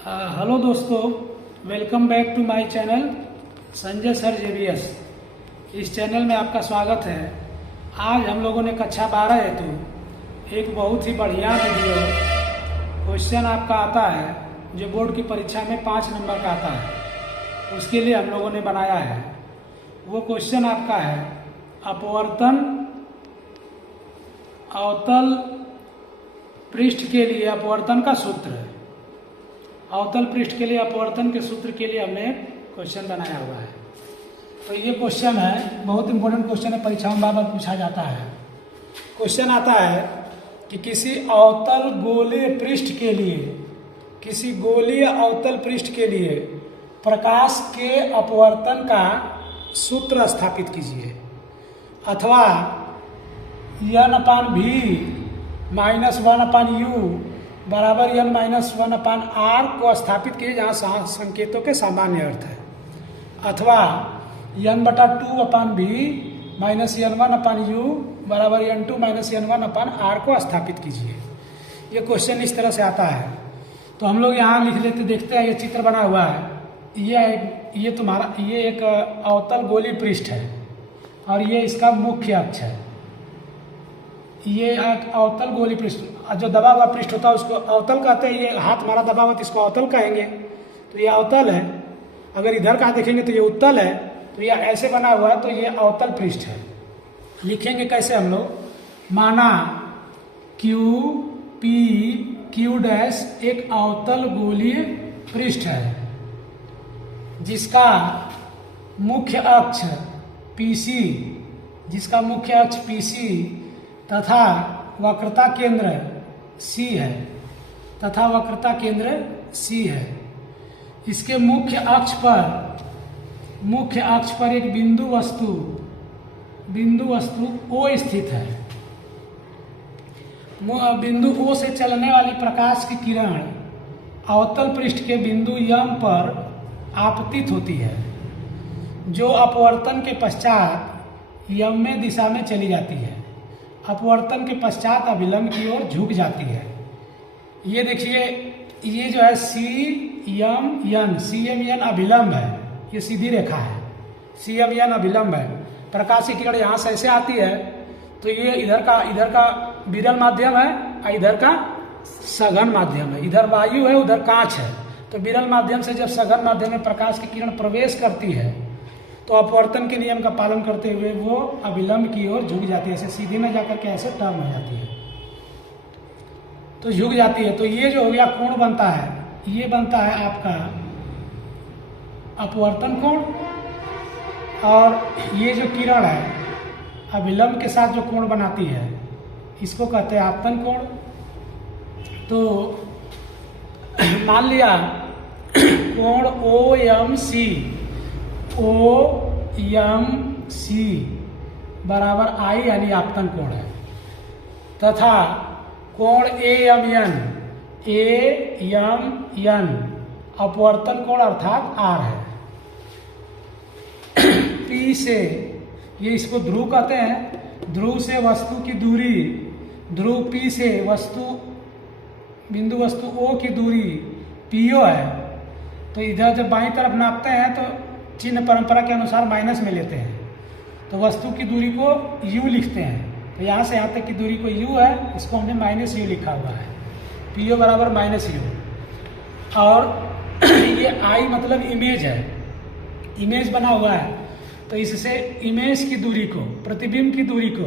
Hello दोस्तों, welcome back to my channel Sanjay sir JBS. इस चैनल में आपका स्वागत है। आज हम लोगों ने कक्षा 12 हेतु एक बहुत ही बढ़िया वीडियो क्वेश्चन आपका आता है जो बोर्ड की परीक्षा में 5 नंबर का आता है, उसके लिए हम लोगों ने बनाया है। वो क्वेश्चन आपका है अपवर्तन अवतल पृष्ठ के लिए अपवर्तन का सूत्र। अवतल पृष्ठ के लिए अपवर्तन के सूत्र के लिए हमने क्वेश्चन बनाया हुआ है। तो ये क्वेश्चन है, बहुत इंपॉर्टेंट क्वेश्चन है, परीक्षाओं में बार बार पूछा जाता है। क्वेश्चन आता है कि किसी अवतल गोलीय पृष्ठ के लिए, किसी गोलीय अवतल पृष्ठ के लिए प्रकाश के अपवर्तन का सूत्र स्थापित कीजिए, अथवा n/v -1/u बराबर n-1/r को स्थापित कीजिए जहाँ संकेतों के सामान्य अर्थ है, अथवा n/2/v -n1/u बराबर n2-n1/r को स्थापित कीजिए। ये क्वेश्चन इस तरह से आता है। तो हम लोग यहाँ लिख लेते, देखते हैं। ये चित्र बना हुआ है। ये तुम्हारा ये एक अवतल गोलीय पृष्ठ है और ये इसका मुख्य अक्ष है। ये एक अवतल गोलीय पृष्ठ, जो दबा हुआ पृष्ठ होता है उसको अवतल कहते हैं। ये हाथ हमारा दबा हुआ तो इसको अवतल कहेंगे। तो ये अवतल है। अगर इधर का देखेंगे तो ये उत्तल है। तो ये ऐसे बना हुआ है, तो ये अवतल पृष्ठ है। लिखेंगे कैसे हम लोग? माना Q डैश एक अवतल गोलीय पृष्ठ है जिसका मुख्य अक्ष PC तथा वक्रता केंद्र C है, इसके मुख्य अक्ष पर एक बिंदु वस्तु O स्थित है। बिंदु O से चलने वाली प्रकाश की किरण अवतल पृष्ठ के बिंदु M पर आपतित होती है, जो अपवर्तन के पश्चात यम्य दिशा में चली जाती है। अपवर्तन के पश्चात अभिलंब की ओर झुक जाती है। ये देखिए, ये जो है CMN अभिलंब है। ये सीधी रेखा है, CMN अभिलंब है। प्रकाश की किरण यहाँ से ऐसे आती है, तो ये इधर का विरल माध्यम है और इधर का सघन माध्यम है। इधर वायु है, उधर कांच है। तो विरल माध्यम से जब सघन माध्यम में प्रकाश की किरण प्रवेश करती है तो अपवर्तन के नियम का पालन करते हुए वो अभिलंब की ओर झुक जाती है। ऐसे सीधे में जाकर के ऐसे टर्न हो जाती है, तो झुक जाती है। तो ये जो हो गया कोण बनता है, ये बनता है आपका अपवर्तन कोण। और ये जो किरण है अभिलंब के साथ जो कोण बनाती है इसको कहते हैं आपतन कोण। तो मान लिया कोण OMC बराबर I यानी आपतन कोण है, तथा कोण AMN अपवर्तन कोण अर्थात R है। P से, ये इसको ध्रुव कहते हैं, ध्रुव से वस्तु की दूरी, ध्रुव P से बिंदु वस्तु O की दूरी PO है। तो इधर जब बाईं तरफ नापते हैं तो चिन्ह परंपरा के अनुसार माइनस में लेते हैं, तो वस्तु की दूरी को U लिखते हैं। तो यहाँ से यहाँ तक की दूरी को U है, इसको हमने -U लिखा हुआ है। PO बराबर -U। और ये I मतलब इमेज है, इमेज बना हुआ है। तो इससे इमेज की दूरी को, प्रतिबिंब की दूरी को,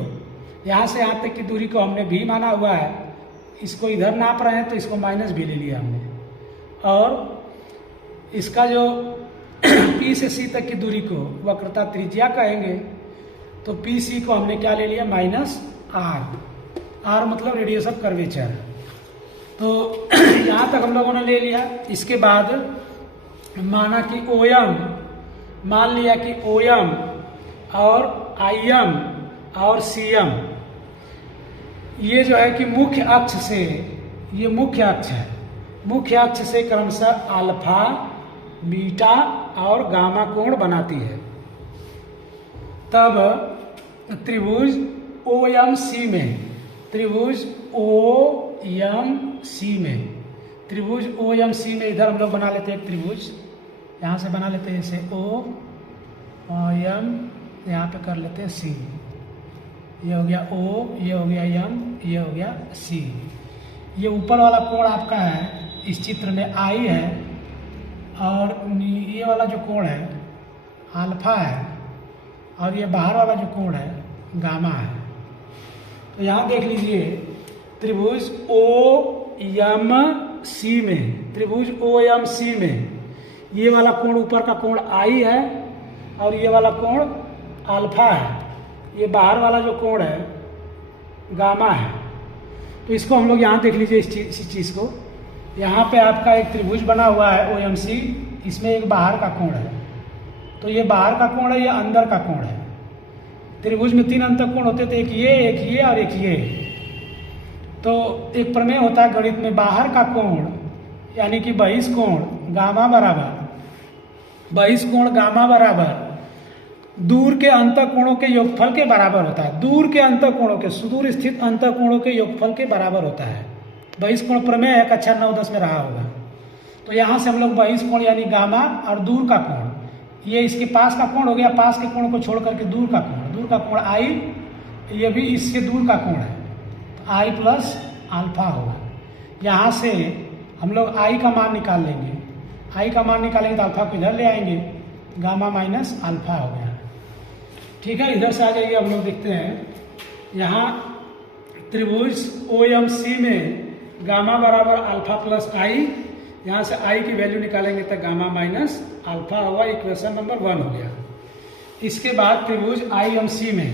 यहाँ से यहाँ तक की दूरी को हमने V माना हुआ है। इसको इधर नाप रहे हैं तो इसको -V ले लिया हमने। और इसका जो P से C तक की दूरी को वक्रता त्रिज्या कहेंगे। तो PC को हमने क्या ले लिया? -R मतलब रेडियस ऑफ कर्वेचर। तो यहाँ तक हम लोगों ने ले लिया। इसके बाद मान लिया कि OM और IM और CM ये जो है कि मुख्य अक्ष से, ये मुख्य अक्ष है, मुख्य अक्ष से क्रमशः अल्फा, बीटा और गामा कोण बनाती है। तब त्रिभुज OMC में त्रिभुज ओ एम सी में इधर हम लोग बना लेते हैं एक त्रिभुज, यहाँ से बना लेते हैं इसे ओ एम, यहाँ पे कर लेते हैं सी। ये हो गया ओ, ये हो गया एम, ये हो गया सी। ये ऊपर वाला कोण आपका है इस चित्र में आई है, और ये वाला जो कोण है अल्फा है, और ये बाहर वाला जो कोण है गामा है। तो यहाँ देख लीजिए त्रिभुज ओ एम सी में, त्रिभुज ओ एम सी में ये वाला कोण ऊपर का कोण आई है, और ये वाला कोण अल्फा है, ये बाहर वाला जो कोण है गामा है। तो इसको हम लोग यहाँ देख लीजिए इस चीज़ को, यहाँ पे आपका एक त्रिभुज बना हुआ है ओ एम सी, इसमें एक बाहर का कोण है, तो ये बाहर का कोण है, ये अंदर का कोण है। त्रिभुज में 3 अंतः कोण होते थे, एक ये और एक ये। तो एक प्रमेय होता है गणित में, बाहर का कोण यानी कि बहिष्कोण गामा बराबर, बहिष्कोण गामा बराबर दूर के अंतः कोणों के योगफल के बराबर होता है। दूर के अंतः कोणों के, सुदूर स्थित अंतः कोणों के योगफल के बराबर होता है। बहिष्कोण प्रमेय है, कक्षा 9-10 में रहा होगा। तो यहाँ से हम लोग बहिष्कोण यानी गामा और दूर का कोण, ये इसके पास का कोण हो गया, पास के कोण को छोड़ करके दूर का कोण, दूर का कोण आई, ये भी इससे दूर का कोण है, तो आई प्लस अल्फा होगा। यहाँ से हम लोग आई का मान निकाल लेंगे, आई का मान निकालेंगे तो अल्फा को इधर ले आएंगे, गामा माइनस अल्फा हो गया। ठीक है, इधर से आ जाइए, हम लोग देखते हैं यहाँ त्रिभुज ओ एम सी में गामा बराबर अल्फा प्लस आई, यहाँ से आई की वैल्यू निकालेंगे तो गामा माइनस अल्फा होगा, इक्वेशन नंबर 1 हो गया। इसके बाद त्रिभुज आई एम सी में,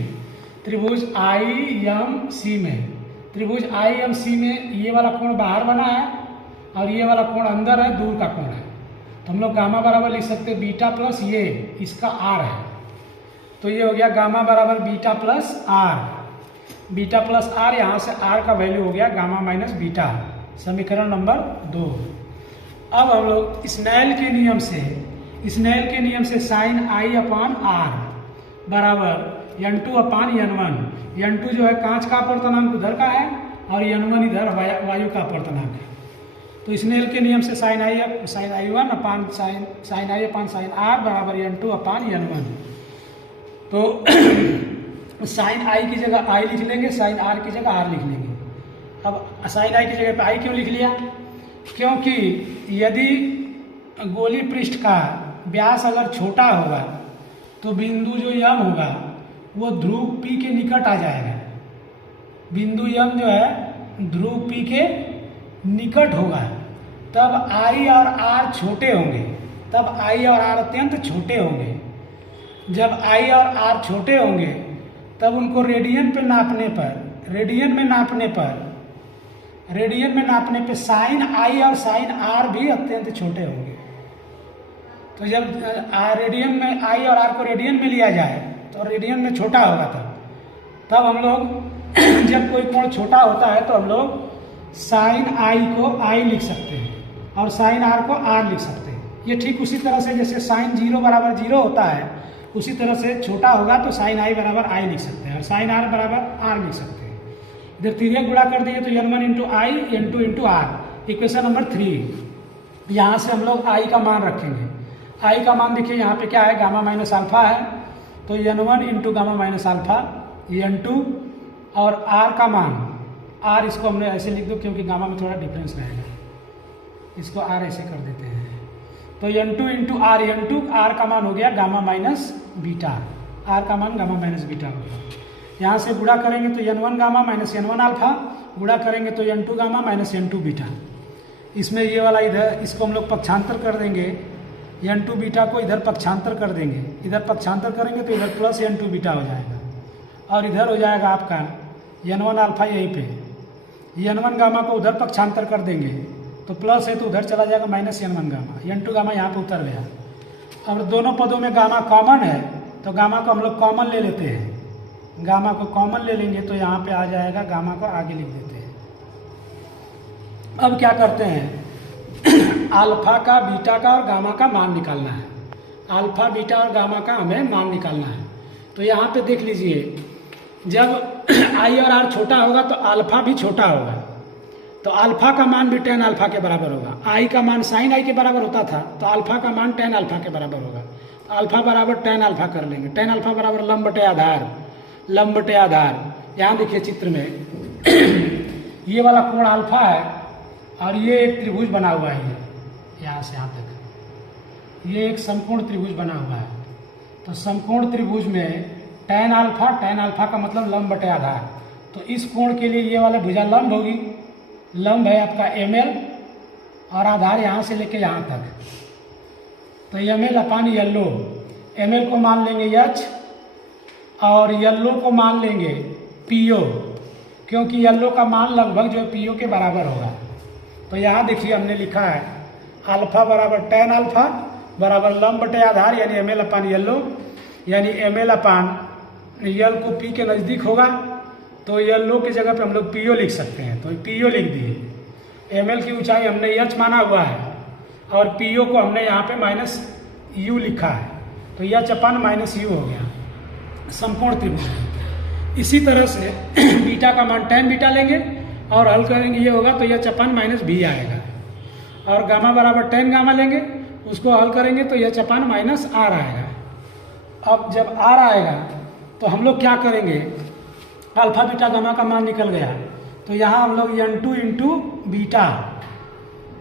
त्रिभुज आई एम सी में, त्रिभुज आई एम सी में ये वाला कोण बाहर बना है और ये वाला कोण अंदर है, दूर का कोण है। तो हम लोग गामा बराबर लिख सकते हैं बीटा प्लस ये इसका आर है, तो ये हो गया गामा बराबर beta plus R, beta plus R, यहाँ से आर का वैल्यू हो गया गामा माइनस बीटा, समीकरण नंबर 2। अब हम लोग स्नेल के नियम से, स्नेल के नियम से साइन आई अपान आर बराबर n2 अपान n1, n2 जो है कांच का अपर्तनांक उधर का है और n1 इधर वायु का अपर्तनांक है। तो स्नेल के नियम से sine I one upon sine I upon sine R बराबर n2 अपान n1। तो साइन आई की जगह आई लिख लेंगे, साइन आर की जगह आर लिख लेंगे। अब साइन आई की जगह पे आई क्यों लिख लिया? क्योंकि यदि गोली पृष्ठ का व्यास अगर छोटा होगा तो बिंदु जो यम होगा वो ध्रुव P के निकट आ जाएगा। बिंदु यम जो है ध्रुव P के निकट होगा, तब I और R छोटे होंगे, तब I और R अत्यंत छोटे होंगे। जब I और R छोटे होंगे तब उनको रेडियन पे नापने पर, रेडियन में नापने पे साइन I और साइन R भी अत्यंत छोटे होंगे। तो जब रेडियन में I और R को रेडियन में लिया जाए तो रेडियन में छोटा होगा, तब हम लोग जब कोई कोण छोटा होता है तो हम लोग साइन I को I लिख सकते हैं और साइन R को R लिख सकते हैं। ये ठीक उसी तरह से जैसे साइन 0 बराबर 0 होता है, उसी तरह से छोटा होगा तो साइन I बराबर I लिख सकते हैं और साइन R बराबर R लिख सकते हैं। इधर तिर्यक गुणा कर देंगे तो n1 into I n2 into R, equation number 3। यहाँ से हम लोग I का मान रखेंगे। I का मान देखिए यहाँ पे क्या है, गामा माइनस अल्फा है, तो n1 into gamma minus alpha n2, और R का मान, R इसको हमने ऐसे लिख दो क्योंकि गामा में थोड़ा डिफरेंस रहेगा, इसको R ऐसे कर देते हैं। तो n2 into are, n2 R का मान हो गया गामा माइनस बीटा, R का मान गामा माइनस बीटा हो गया। यहाँ से गुणा करेंगे तो n1 gamma minus n1 alpha, गुणा करेंगे तो n2 gamma minus n2 beta. इसमें ये वाला इधर, इसको हम लोग पक्षांतर कर देंगे, n2 बीटा को इधर पक्षांतर कर देंगे, इधर पक्षांतर करेंगे तो इधर प्लस n2 बीटा हो जाएगा, और इधर हो जाएगा आपका n1 अल्फा यहीं पे, n1 गामा को उधर पक्षांतर कर देंगे तो प्लस है तो उधर चला जाएगा minus n1 gamma, n2 gamma यहाँ पे उतर गया। अब दोनों पदों में गामा कॉमन है तो गामा को हम लोग कॉमन ले लेते हैं, गामा को कॉमन ले लेंगे तो यहाँ पे आ जाएगा, गामा को आगे लिख देते हैं। अब क्या करते हैं, अल्फा का, बीटा का और गामा का मान निकालना है। अल्फा, बीटा और गामा का हमें मान निकालना है। तो यहाँ पे देख लीजिए, जब I और R छोटा होगा तो अल्फा भी छोटा होगा, तो अल्फा का मान भी tan अल्फा के बराबर होगा। आई का मान साइन आई के बराबर होता था, तो अल्फा का मान टेन अल्फा के बराबर होगा। तो अल्फा बराबर टेन अल्फा कर लेंगे। टेन अल्फा बराबर लंब बटे आधार, लंब बटे आधार। यहाँ देखिए चित्र में ये वाला कोण अल्फा है और ये एक त्रिभुज बना हुआ है, यहाँ से यहाँ तक ये एक समकोण त्रिभुज बना हुआ है। तो समकोण त्रिभुज में टेन अल्फा का मतलब लंब बटे आधार। तो इस कोण के लिए ये वाला भुजा लंब होगी, लंब है आपका ml और आधार यहाँ से लेके यहाँ तक, तो ml अपान येल्लो, ml को मान लेंगे h और येल्लो को मान लेंगे PO, क्योंकि येल्लो का मान लगभग जो है PO के बराबर होगा। तो यहाँ देखिए हमने लिखा है अल्फा बराबर टेन अल्फा बराबर लंब बटे आधार यानी ml अपान येल्लो, यानी ml अपान यल को P के नज़दीक होगा, तो येल्लो की जगह पे हम लोग PO लिख सकते हैं। तो PO लिख दिए। ml की ऊंचाई हमने h माना हुआ है और PO को हमने यहाँ पे माइनस u लिखा है, तो h अपान माइनस u हो गया समकोण त्रिभुज। इसी तरह से बीटा का मान टेन बीटा लेंगे और हल करेंगे, ये होगा तो h अपान माइनस भी आएगा। और गामा बराबर टेन गामा लेंगे, उसको हल करेंगे तो h अपान माइनस r आएगा। अब जब r आएगा तो हम लोग क्या करेंगे, अल्फा बीटा गामा का मान निकल गया, तो यहाँ हम लोग n2 इंटू बीटा,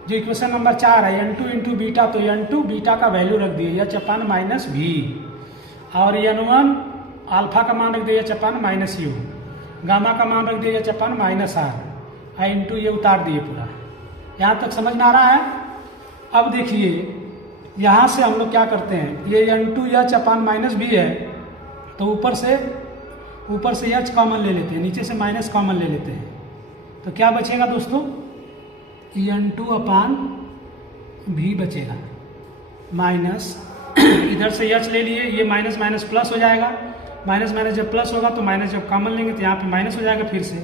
जो इक्वेशन नंबर 4 है, n2 इंटू बीटा, तो n2 बीटा का वैल्यू रख दिए h अपान माइनस भी, और n1 अल्फा का मान रख दिए h upon minus u, gamma का मान रख दिए h upon minus r, into ये उतार दिए पूरा। यहाँ तक समझ में आ रहा है। अब देखिए यहाँ से हम लोग क्या करते हैं, ये n2 h अपान माइनस भी है, तो ऊपर से h कॉमन ले लेते हैं, नीचे से माइनस कॉमन ले लेते हैं, तो क्या बचेगा दोस्तों, n2 अपान भी बचेगा माइनस इधर से h ले लिए, ये माइनस माइनस प्लस हो जाएगा, माइनस माइनस जब प्लस होगा तो माइनस जब कॉमन लेंगे तो यहाँ पे माइनस हो जाएगा फिर से,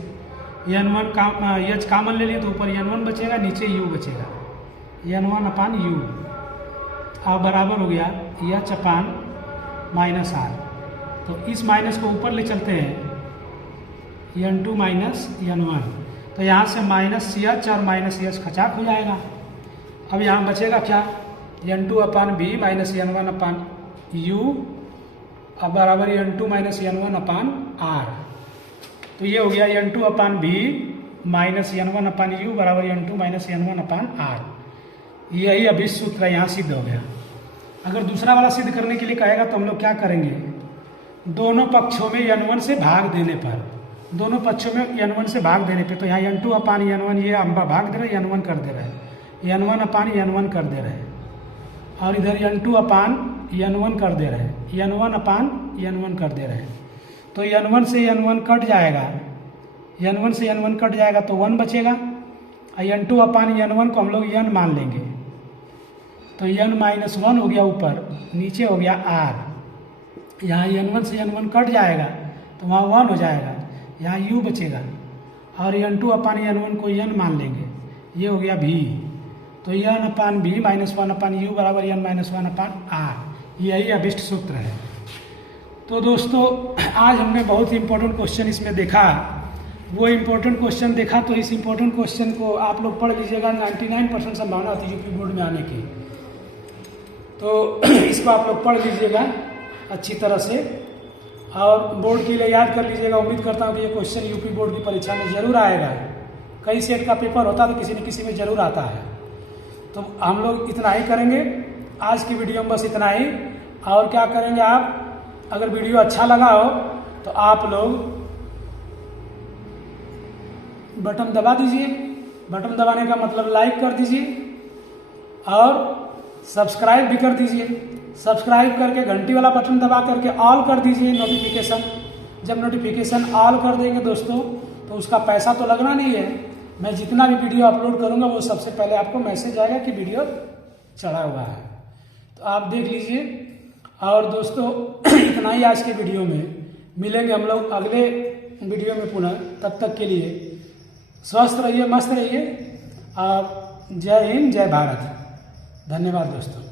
n1 h कॉमन ले लिए तो ऊपर n1 बचेगा, नीचे u बचेगा, n1 अपान u, अब बराबर हो गया h अपान माइनस r। तो इस माइनस को ऊपर ले चलते हैं, n2 माइनस n1, तो यहाँ से माइनस h और माइनस h खचाक हो जाएगा। अब यहाँ बचेगा क्या, n2 अपान b माइनस n1 अपान u, अब बराबर n2 माइनस n1 अपान r। तो ये हो गया n2 अपान b माइनस n1 अपान u बराबर n2 माइनस n1 अपान r। यही अभिष्ट सूत्र यहाँ सिद्ध हो गया। अगर दूसरा वाला सिद्ध करने के लिए कहेगा तो हम लोग क्या करेंगे, दोनों पक्षों में n1 से भाग देने पर, दोनों पक्षों में n1 से भाग देने पे, तो यहाँ n2 अपान n1 ये हम भाग दे रहे हैं, n1 कर दे रहे हैं, n1 अपान n1 कर दे रहे हैं, और इधर n2 अपान n1 कर दे रहे हैं, n1 अपान n1 कर दे रहे हैं। तो n1 से n1 कट जाएगा, n1 से n1 कट जाएगा तो 1 बचेगा, n2 अपान n1 को हम लोग n मान लेंगे, तो n माइनस 1 हो गया ऊपर, नीचे हो गया r, यहाँ n1 से n1 कट जाएगा तो वहाँ 1 हो जाएगा, यहाँ u बचेगा, और n2 अपान n1 को n मान लेंगे, ये हो गया v, तो n अपान v माइनस 1 अपान u बराबर n माइनस 1 अपान r। यही अभिष्ट सूत्र है। तो दोस्तों आज हमने बहुत ही इंपॉर्टेंट क्वेश्चन इसमें देखा, वो इम्पोर्टेंट क्वेश्चन देखा, तो इस इम्पोर्टेंट क्वेश्चन को आप लोग पढ़ लीजिएगा, 99% संभावना होती है यूपी बोर्ड में आने की, तो इसको आप लोग पढ़ लीजिएगा अच्छी तरह से और बोर्ड के लिए याद कर लीजिएगा। उम्मीद करता हूँ कि ये क्वेश्चन यूपी बोर्ड की परीक्षा में जरूर आएगा, कई सेट का पेपर होता है तो किसी न किसी में जरूर आता है। तो हम लोग इतना ही करेंगे आज की वीडियो में, बस इतना ही। और क्या करेंगे, आप अगर वीडियो अच्छा लगा हो तो आप लोग बटन दबा दीजिए, बटन दबाने का मतलब लाइक कर दीजिए और सब्सक्राइब भी कर दीजिए। सब्सक्राइब करके घंटी वाला बटन दबा करके ऑल कर दीजिए नोटिफिकेशन। जब नोटिफिकेशन ऑल कर देंगे दोस्तों तो उसका पैसा तो लगना नहीं है, मैं जितना भी वीडियो अपलोड करूंगा वो सबसे पहले आपको मैसेज आएगा कि वीडियो चढ़ा हुआ है, तो आप देख लीजिए। और दोस्तों इतना ही आज के वीडियो में, मिलेंगे हम लोग अगले वीडियो में पुनः, तब तक के लिए स्वस्थ रहिए, मस्त रहिए और जय हिंद, जय भारत। धन्यवाद दोस्तों।